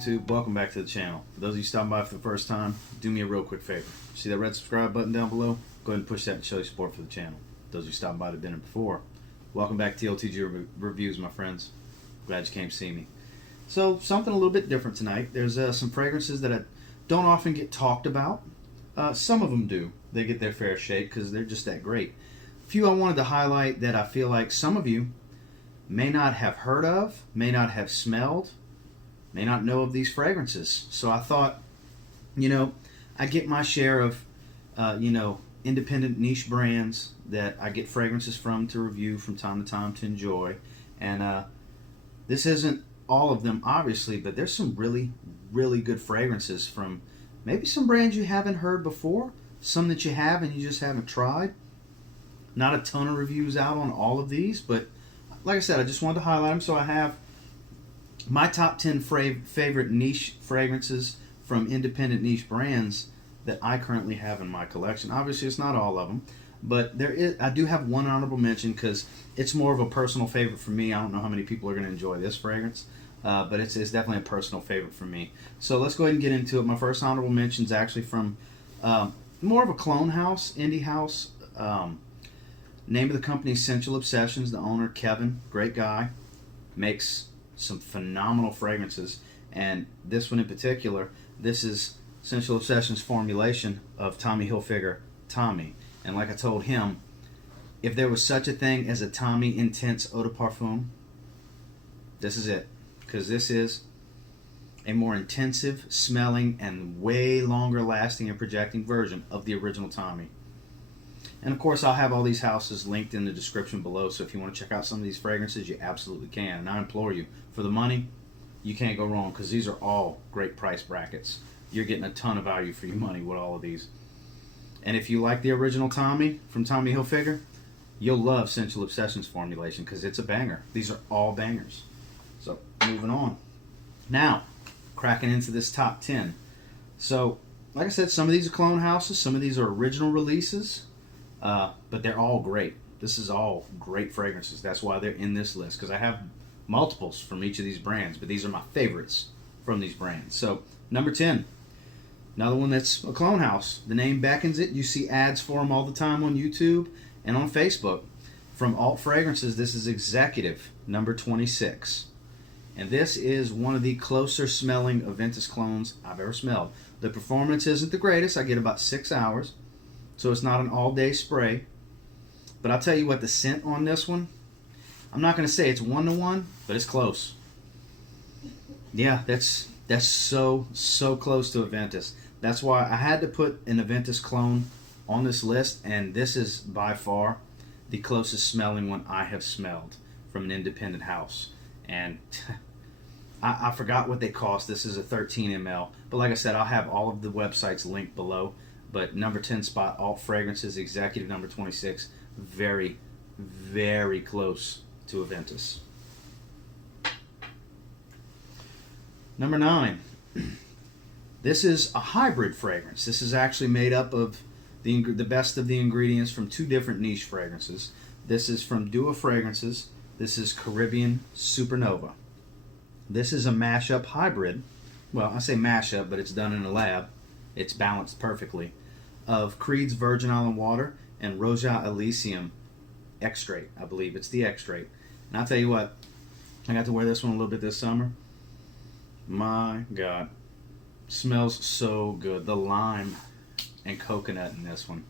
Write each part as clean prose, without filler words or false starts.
YouTube? Welcome back to the channel. For those of you stopping by for the first time, do me a real quick favor. See that red subscribe button down below? Go ahead and push that to show your support for the channel. Those of you stopping by that have been here before, welcome back to TLTG Reviews, my friends. Glad you came to see me. So, something a little bit different tonight. There's some fragrances that don't often get talked about. Some of them do. They get their fair shake because they're just that great. A few I wanted to highlight that I feel like some of you may not have heard of, may not have smelled, may not know of these fragrances. So I thought, I get my share of, independent niche brands that I get fragrances from to review from time to time to enjoy. And this isn't all of them, obviously, but there's some really, really good fragrances from maybe some brands you haven't heard before, some that you have and you just haven't tried. Not a ton of reviews out on all of these, but like I said, I just wanted to highlight them. So I have my top 10 favorite niche fragrances from independent niche brands that I currently have in my collection. Obviously, it's not all of them, but I do have one honorable mention because it's more of a personal favorite for me. I don't know how many people are going to enjoy this fragrance, but it's definitely a personal favorite for me. So let's go ahead and get into it. My first honorable mention is actually from more of a clone house, indie house. Name of the company is SCENTual Obsessions. The owner, Kevin, great guy, makes some phenomenal fragrances. And this one in particular, this is SCENTual Obsessions formulation of Tommy Hilfiger Tommy. And like I told him, if there was such a thing as a Tommy Intense Eau de Parfum, this is it. Because this is a more intensive smelling and way longer lasting and projecting version of the original Tommy. And of course, I'll have all these houses linked in the description below, so if you want to check out some of these fragrances, you absolutely can. And I implore you, for the money, you can't go wrong, because these are all great price brackets. You're getting a ton of value for your money with all of these. And if you like the original Tommy from Tommy Hilfiger, you'll love SCENTual Obsessions formulation, because it's a banger. These are all bangers. So, moving on. Now, cracking into this top 10. So, like I said, some of these are clone houses, some of these are original releases. But they're all great. This is all great fragrances. That's why they're in this list, because I have multiples from each of these brands, but these are my favorites from these brands. So, number 10, another one that's a clone house. The name beckons it. You see ads for them all the time on YouTube and on Facebook. From Alt Fragrances, this is Executive, number 26. And this is one of the closer smelling Aventus clones I've ever smelled. The performance isn't the greatest. I get about 6 hours. So it's not an all-day spray. But I'll tell you what, the scent on this one, I'm not going to say it's 1-to-1, but it's close. Yeah, that's so close to Aventus. That's why I had to put an Aventus clone on this list, and this is by far the closest smelling one I have smelled from an independent house. And I forgot what they cost. This is a 13 ml. But like I said, I'll have all of the websites linked below. But number 10 spot, Alt Fragrances, Executive number 26, very, very close to Aventus. Number 9, this is a hybrid fragrance. This is actually made up of the best of the ingredients from two different niche fragrances. This is from Dua Fragrances. This is Caribbean Supernova. This is a mashup hybrid. Well, I say mashup, but it's done in a lab. It's balanced perfectly, of Creed's Virgin Island Water and Roja Elysium Extrait. I believe it's the Extrait. And I'll tell you what, I got to wear this one a little bit this summer. My God, smells so good. The lime and coconut in this one.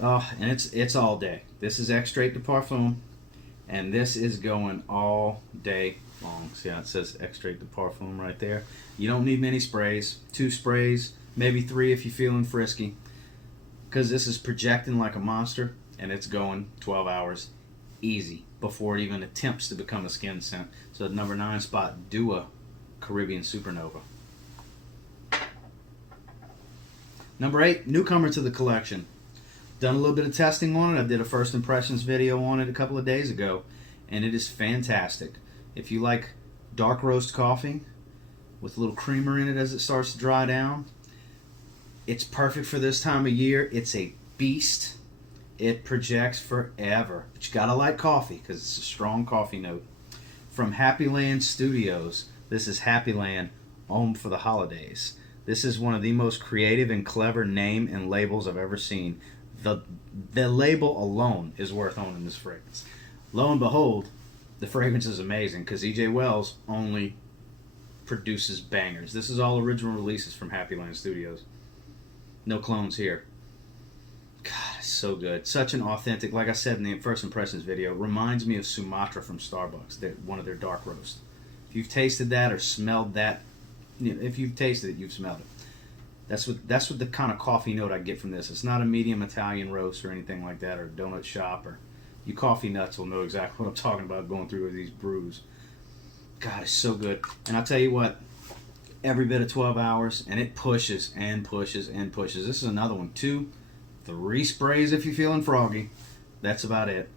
Oh, and it's all day. This is Extrait de Parfum, and this is going all day long. See how it says Extrait de Parfum right there? You don't need many sprays. 2 sprays, maybe 3 if you're feeling frisky, because this is projecting like a monster, and it's going 12 hours easy before it even attempts to become a skin scent. So number 9 spot, Dua Caribbean Supernova. Number 8, newcomer to the collection. Done a little bit of testing on it. I did a first impressions video on it a couple of days ago, and it is fantastic. If you like dark roast coffee with a little creamer in it as it starts to dry down, it's perfect for this time of year. It's a beast. It projects forever. But you gotta like coffee, because it's a strong coffee note. From Happyland Studios, This is Happyland, Homme for the holidays. This is one of the most creative and clever name and labels I've ever seen. The label alone is worth owning this fragrance. Lo and behold, the fragrance is amazing because E.J. Wells only produces bangers. This is all original releases from Happyland Studios. No clones here. God, it's so good. Such an authentic, like I said in the first impressions video, reminds me of Sumatra from Starbucks, one of their dark roast. If you've tasted that or smelled that, if you've tasted it, you've smelled it. That's what the kind of coffee note I get from this. It's not a medium Italian roast or anything like that, or a donut shop, or you coffee nuts will know exactly what I'm talking about going through with these brews. God, it's so good. And I'll tell you what, every bit of 12 hours, and it pushes and pushes and pushes. This is another one. 2, 3 sprays if you're feeling froggy. That's about it.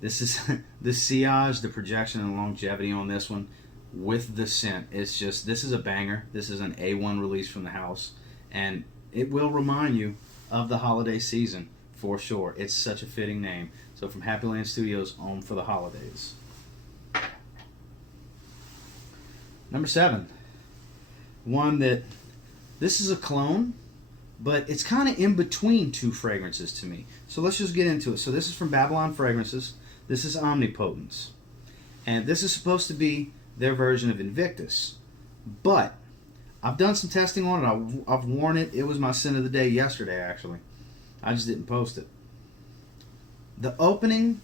This is the sillage, the projection, and longevity on this one with the scent. It's just, this is a banger. This is an A1 release from the house, and it will remind you of the holiday season for sure. It's such a fitting name. So from Happyland Studios, Homme for the holidays. Number 7. One that, this is a cologne, but it's kind of in between two fragrances to me. So let's just get into it. So this is from Babylon Fragrances. This is Omnipotence. And this is supposed to be their version of Invictus. But I've done some testing on it. I've worn it. It was my scent of the day yesterday, actually. I just didn't post it. The opening,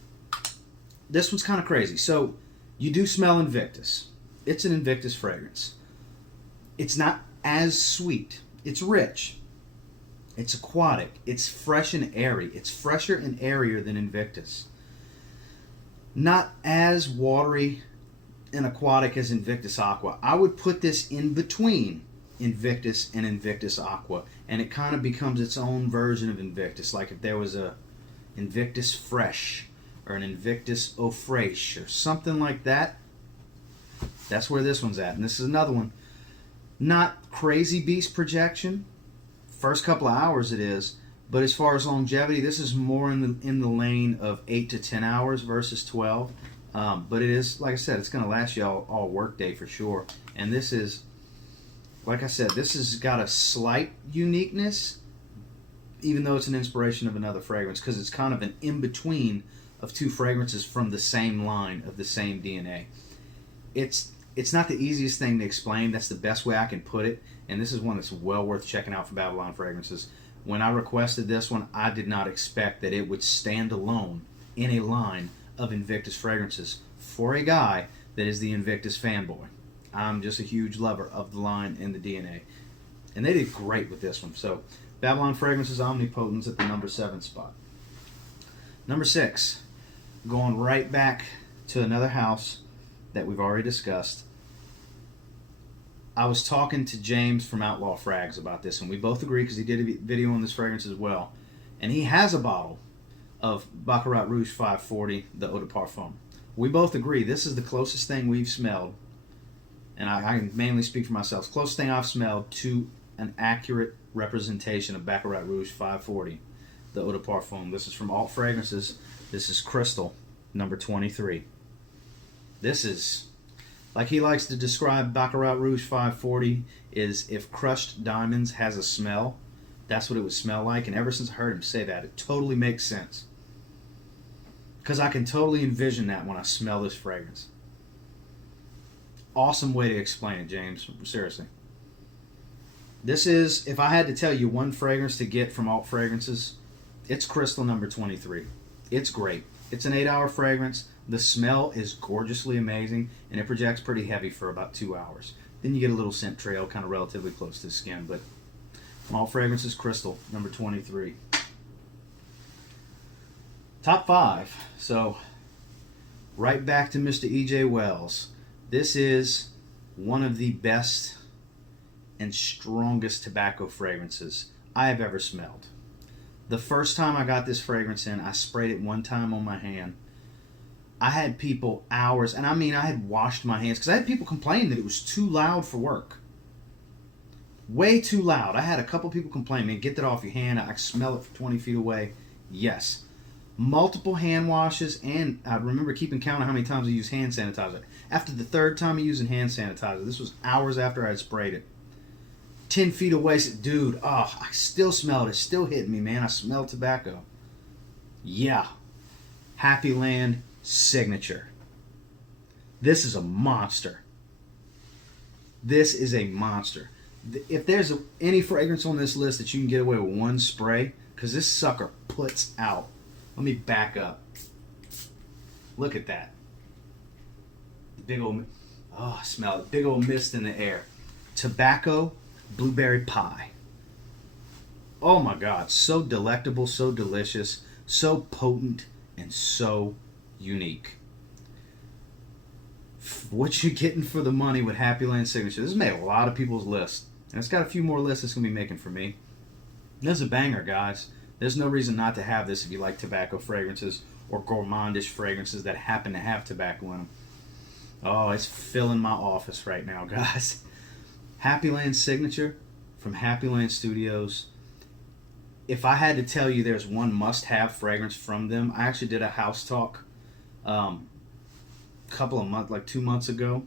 this one's kind of crazy. So you do smell Invictus. It's an Invictus fragrance. It's not as sweet. It's rich. It's aquatic. It's fresh and airy. It's fresher and airier than Invictus. Not as watery and aquatic as Invictus Aqua. I would put this in between Invictus and Invictus Aqua, and it kind of becomes its own version of Invictus. Like if there was a Invictus Fresh or an Invictus Eau Fraiche or something like that, that's where this one's at. And this is another one. Not crazy beast projection. First couple of hours it is, but as far as longevity, this is more in the lane of 8 to 10 hours versus 12. But it is, like I said, it's going to last you all work day for sure. And this is, like I said, this has got a slight uniqueness, even though it's an inspiration of another fragrance, because it's kind of an in-between of two fragrances from the same line of the same DNA. It's not the easiest thing to explain. That's the best way I can put it. And this is one that's well worth checking out for Babylon Fragrances. When I requested this one, I did not expect that it would stand alone in a line of Invictus fragrances for a guy that is the Invictus fanboy. I'm just a huge lover of the line and the DNA. And they did great with this one. So Babylon Fragrances Omnipotence at the number 7 spot. Number 6, going right back to another house that we've already discussed. I was talking to James from Outlaw Frags about this, and we both agree because he did a video on this fragrance as well. And he has a bottle of Baccarat Rouge 540, the Eau de Parfum. We both agree this is the closest thing we've smelled, and I can mainly speak for myself, closest thing I've smelled to an accurate representation of Baccarat Rouge 540, the Eau de Parfum. This is from Alt Fragrances. This is Crystal, number 23. This is, like he likes to describe Baccarat Rouge 540, is if crushed diamonds has a smell, that's what it would smell like. And ever since I heard him say that, it totally makes sense. Because I can totally envision that when I smell this fragrance. Awesome way to explain it, James. Seriously. This is, if I had to tell you one fragrance to get from Alt Fragrances, it's Crystal number 23. It's great. It's an 8-hour fragrance. The smell is gorgeously amazing, and it projects pretty heavy for about 2 hours. Then you get a little scent trail, kind of relatively close to the skin, but All Fragrances Crystal, number 23. Top 5. So, right back to Mr. E.J. Wells. This is one of the best and strongest tobacco fragrances I have ever smelled. The first time I got this fragrance in, I sprayed it one time on my hand. I had people hours, and I mean I had washed my hands, because I had people complain that it was too loud for work. Way too loud. I had a couple people complain, man, get that off your hand. I can smell it from 20 feet away. Yes. multiple hand washes, and I remember keeping count of how many times I used hand sanitizer. After the third time of using hand sanitizer, this was hours after I had sprayed it. 10 feet away, dude, oh, I still smelled it. It's still hitting me, man. I smell tobacco. Yeah. Happyland Signature. This is a monster. This is a monster. If there's any fragrance on this list that you can get away with one spray, because this sucker puts out. Let me back up. Look at that. Big old, oh, smell it. Big old mist in the air. Tobacco, blueberry pie. Oh my God, so delectable, so delicious, so potent, and so unique. What you getting for the money with Happyland Signature? This has made a lot of people's lists, and it's got a few more lists it's going to be making for me. This is a banger, guys. There's no reason not to have this if you like tobacco fragrances or gourmandish fragrances that happen to have tobacco in them. Oh, it's filling my office right now, guys. Happyland Signature from Happyland Studios. If I had to tell you there's one must-have fragrance from them, I actually did a house talk couple of months, like 2 months ago.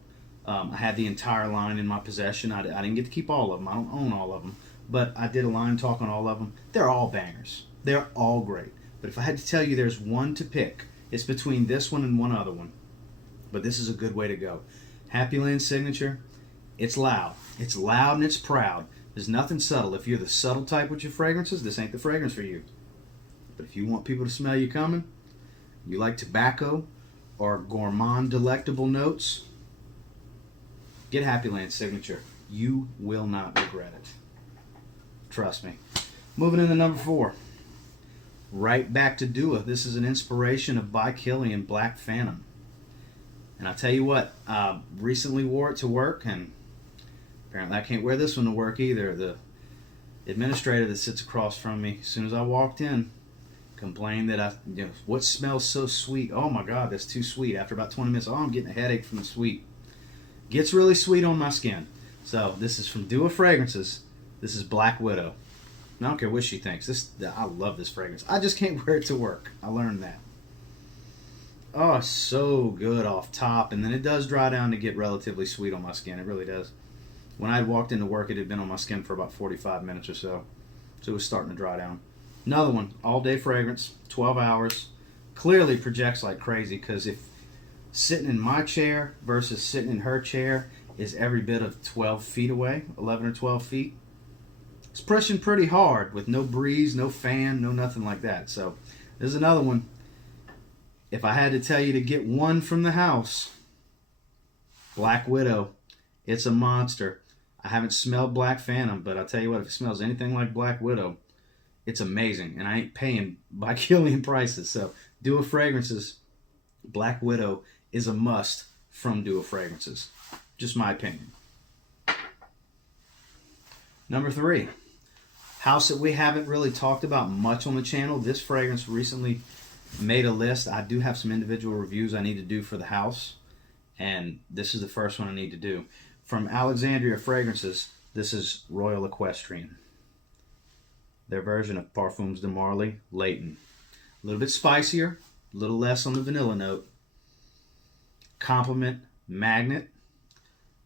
I had the entire line in my possession. I didn't get to keep all of them. I don't own all of them. But I did a line talk on all of them. They're all bangers. They're all great. But if I had to tell you there's one to pick, it's between this one and one other one. But this is a good way to go. Happyland Signature, it's loud. It's loud and it's proud. There's nothing subtle. If you're the subtle type with your fragrances, this ain't the fragrance for you. But if you want people to smell you coming, you like tobacco or gourmand delectable notes, get Happyland Signature. You will not regret it. Trust me. Moving into number 4. Right back to Dua. This is an inspiration of By Killian Black Phantom. And I'll tell you what, I recently wore it to work, and apparently I can't wear this one to work either. The administrator that sits across from me, as soon as I walked in, complained that what smells so sweet? Oh my God, that's too sweet. After about 20 minutes, oh, I'm getting a headache from the sweet. Gets really sweet on my skin. So this is from Dua Fragrances. This is Black Widow. And I don't care what she thinks. I love this fragrance. I just can't wear it to work. I learned that. Oh, it's so good off top. And then it does dry down to get relatively sweet on my skin. It really does. When I had walked into work, it had been on my skin for about 45 minutes or so. So it was starting to dry down. Another one, all-day fragrance, 12 hours. Clearly projects like crazy, because if sitting in my chair versus sitting in her chair is every bit of 12 feet away, 11 or 12 feet, it's pushing pretty hard with no breeze, no fan, no nothing like that. So there's another one. If I had to tell you to get one from the house, Black Widow. It's a monster. I haven't smelled Black Phantom, but I'll tell you what, if it smells anything like Black Widow, it's amazing. And I ain't paying By Killian prices. So Dua Fragrances, Black Widow is a must from Dua Fragrances. Just my opinion. Number 3. House that we haven't really talked about much on the channel. This fragrance recently made a list. I do have some individual reviews I need to do for the house, and this is the first one I need to do. From Alexandria Fragrances, this is Royal Equestrian. Their version of Parfums de Marly, Leighton. A little bit spicier, a little less on the vanilla note. Compliment, Magnet.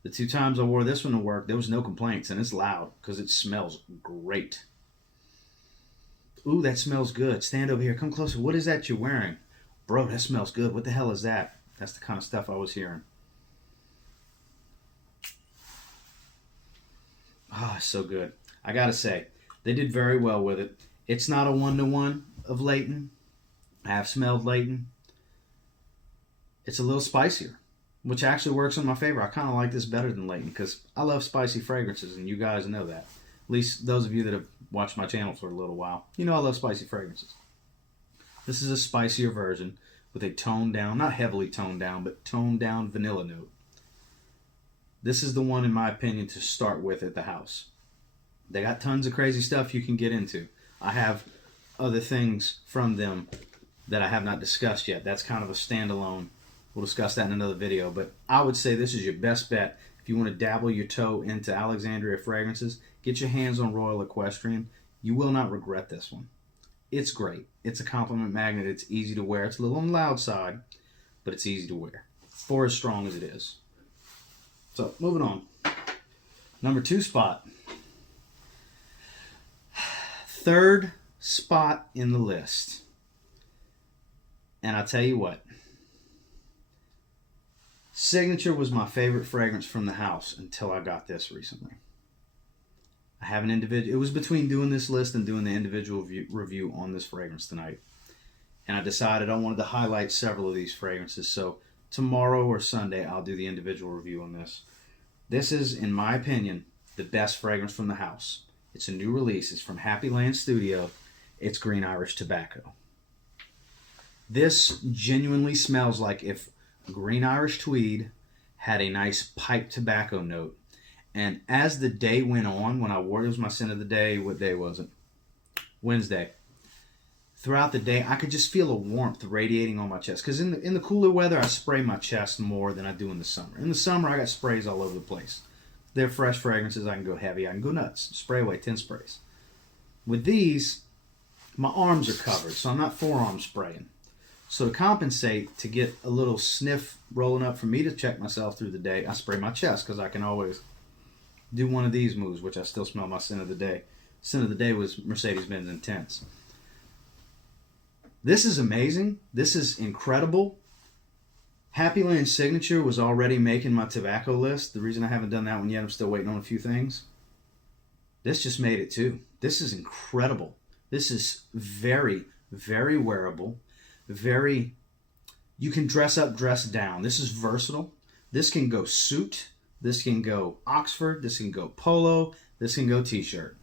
The 2 times I wore this one to work, there was no complaints, and it's loud because it smells great. Ooh, that smells good. Stand over here. Come closer. What is that you're wearing? Bro, that smells good. What the hell is that? That's the kind of stuff I was hearing. Ah, so good. I gotta say, they did very well with it. It's not a 1-to-1 of Leighton. I have smelled Leighton. It's a little spicier, which actually works in my favor. I kind of like this better than Leighton because I love spicy fragrances, and you guys know that. At least those of you that have watched my channel for a little while. You know I love spicy fragrances. This is a spicier version with a toned down, not heavily toned down, but toned down vanilla note. This is the one, in my opinion, to start with at the house. They got tons of crazy stuff you can get into. I have other things from them that I have not discussed yet. That's kind of a standalone. We'll discuss that in another video. But I would say this is your best bet if you want to dabble your toe into Alexandria Fragrances. Get your hands on Royal Equestrian. You will not regret this one. It's great. It's a compliment magnet. It's easy to wear. It's a little on the loud side, but it's easy to wear for as strong as it is. So, moving on. Number 2 spot. Third spot in the list. And I'll tell you what. Signature was my favorite fragrance from the house until I got this recently. I have an individual. It was between doing this list and doing the individual review on this fragrance tonight. And I decided I wanted to highlight several of these fragrances. So tomorrow or Sunday, I'll do the individual review on this. This is, in my opinion, the best fragrance from the house. It's a new release. It's from Happyland Studio. It's Green Irish Tobacco. This genuinely smells like if Green Irish Tweed had a nice pipe tobacco note. And as the day went on, when I wore it, was my scent of the day. What day was it? Wednesday. Throughout the day, I could just feel a warmth radiating on my chest. Because in the cooler weather, I spray my chest more than I do in the summer. In the summer, I got sprays all over the place. They're fresh fragrances. I can go heavy. I can go nuts. Spray away 10 sprays. With these, my arms are covered, so I'm not forearm spraying. So to compensate, to get a little sniff rolling up for me to check myself through the day, I spray my chest because I can always do one of these moves, which I still smell my scent of the day. Scent of the day was Mercedes-Benz Intense. This is amazing. This is incredible. Happyland Signature was already making my tobacco list. The reason I haven't done that one yet, I'm still waiting on a few things. This just made it too. This is incredible. This is very, very wearable. Very, you can dress up, dress down. This is versatile. This can go suit. This can go Oxford. This can go polo. This can go t-shirt.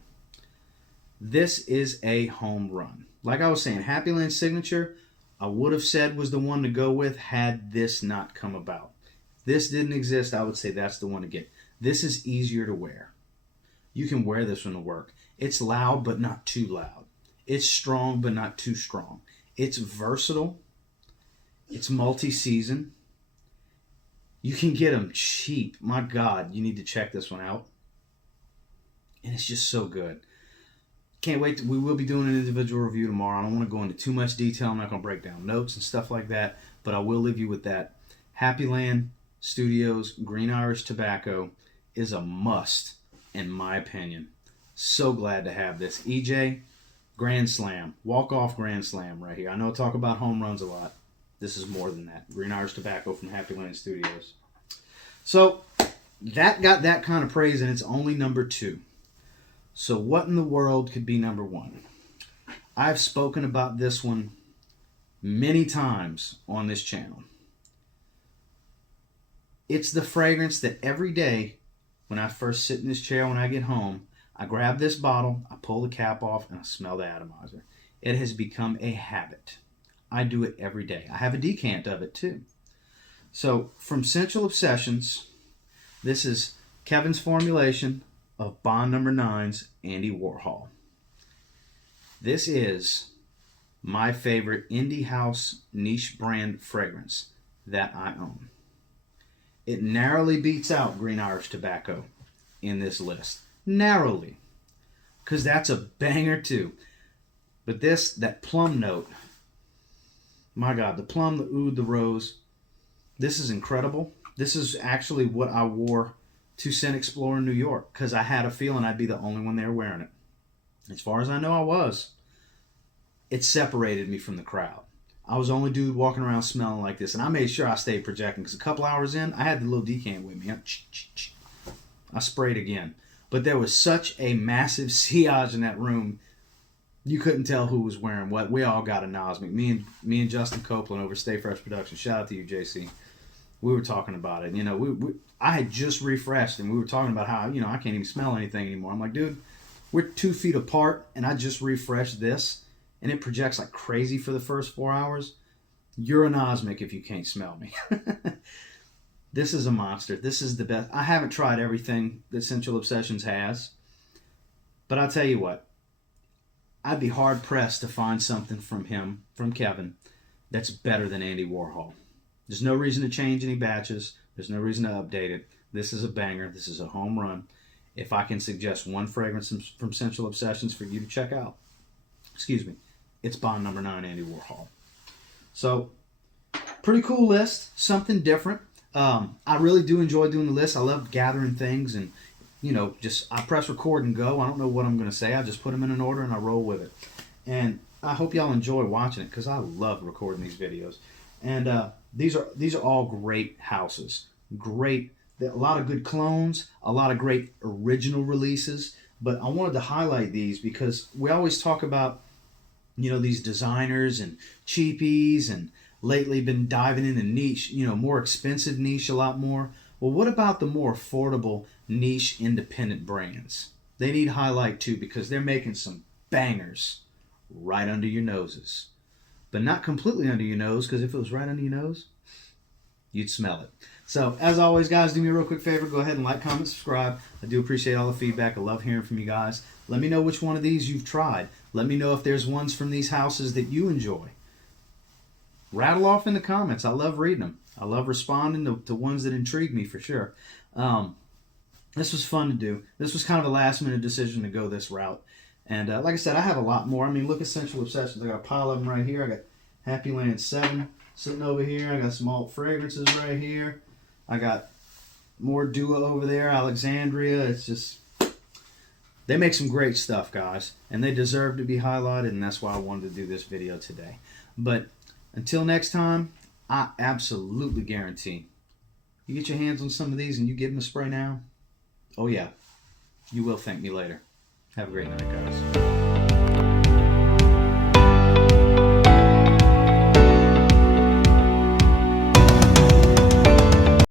This is a home run. Like I was saying, Happyland Signature, I would have said was the one to go with had this not come about. If this didn't exist, I would say that's the one to get. This is easier to wear. You can wear this one to work. It's loud, but not too loud. It's strong, but not too strong. It's versatile. It's multi-season. You can get them cheap. My God, you need to check this one out. And it's just so good. Can't wait. We will be doing an individual review tomorrow. I don't want to go into too much detail. I'm not going to break down notes and stuff like that. But I will leave you with that. Happyland Studios Green Irish Tobacco is a must, in my opinion. So glad to have this. EJ, Grand Slam. Walk-off Grand Slam right here. I know I talk about home runs a lot. This is more than that. Green Irish Tobacco from Happyland Studios. So, that got that kind of praise, and it's only number 2. So, what in the world could be number 1? I've spoken about this one many times on this channel. It's the fragrance that every day, when I first sit in this chair, when I get home, I grab this bottle, I pull the cap off, and I smell the atomizer. It has become a habit. I do it every day. I have a decant of it too. So, from SCENTual Obsessions, this is Kevin's formulation of Bond No. 9's Andy Warhol. This is my favorite indie house niche brand fragrance that I own. It narrowly beats out Green Irish Tobacco in this list. Narrowly. Because that's a banger too. But this, that plum note, my God, the plum, the oud, the rose, this is incredible. This is actually what I wore to Scent Explorer in New York because I had a feeling I'd be the only one there wearing it. As far as I know, I was. It separated me from the crowd. I was the only dude walking around smelling like this, and I made sure I stayed projecting because a couple hours in, I had the little decant with me. I sprayed again. But there was such a massive sillage in that room, you couldn't tell who was wearing what. We all got anosmic. Me and Justin Copeland over Stay Fresh Productions. Shout out to you, JC. We were talking about it. You know, I had just refreshed, and we were talking about how, I can't even smell anything anymore. I'm like, dude, we're 2 feet apart, and I just refreshed this, and it projects like crazy for the first 4 hours. You're anosmic if you can't smell me. This is a monster. This is the best. I haven't tried everything that SCENTual Obsessions has, but I'll tell you what. I'd be hard-pressed to find something from him, from Kevin, that's better than Andy Warhol. There's no reason to change any batches. There's no reason to update it. This is a banger. This is a home run. If I can suggest one fragrance from SCENTual Obsessions for you to check out, it's Bond number 9, Andy Warhol. So, pretty cool list, something different. I really do enjoy doing the list. I love gathering things and, just I press record and go. I don't know what I'm going to say. I just put them in an order and I roll with it. And I hope y'all enjoy watching it because I love recording these videos. And these are all great houses. Great. A lot of good clones, a lot of great original releases. But I wanted to highlight these because we always talk about, these designers and cheapies, and lately been diving into niche, more expensive niche a lot more. Well, what about the more affordable niche independent brands? They need highlight too because they're making some bangers right under your noses. But not completely under your nose, because if it was right under your nose, you'd smell it. So, as always, guys, do me a real quick favor. Go ahead and like, comment, subscribe. I do appreciate all the feedback. I love hearing from you guys. Let me know which one of these you've tried. Let me know if there's ones from these houses that you enjoy. Rattle off in the comments. I love reading them. I love responding to ones that intrigue me for sure. This was fun to do. This was kind of a last-minute decision to go this route. And like I said, I have a lot more. I mean, look at SCENTual Obsessions. I got a pile of them right here. I got Happyland 7 sitting over here. I got some alt fragrances right here. I got more Duo over there, Alexandria. It's just, they make some great stuff, guys. And they deserve to be highlighted, and that's why I wanted to do this video today. But until next time, I absolutely guarantee you get your hands on some of these and you give them a spray now, oh yeah, you will thank me later. Have a great night, guys.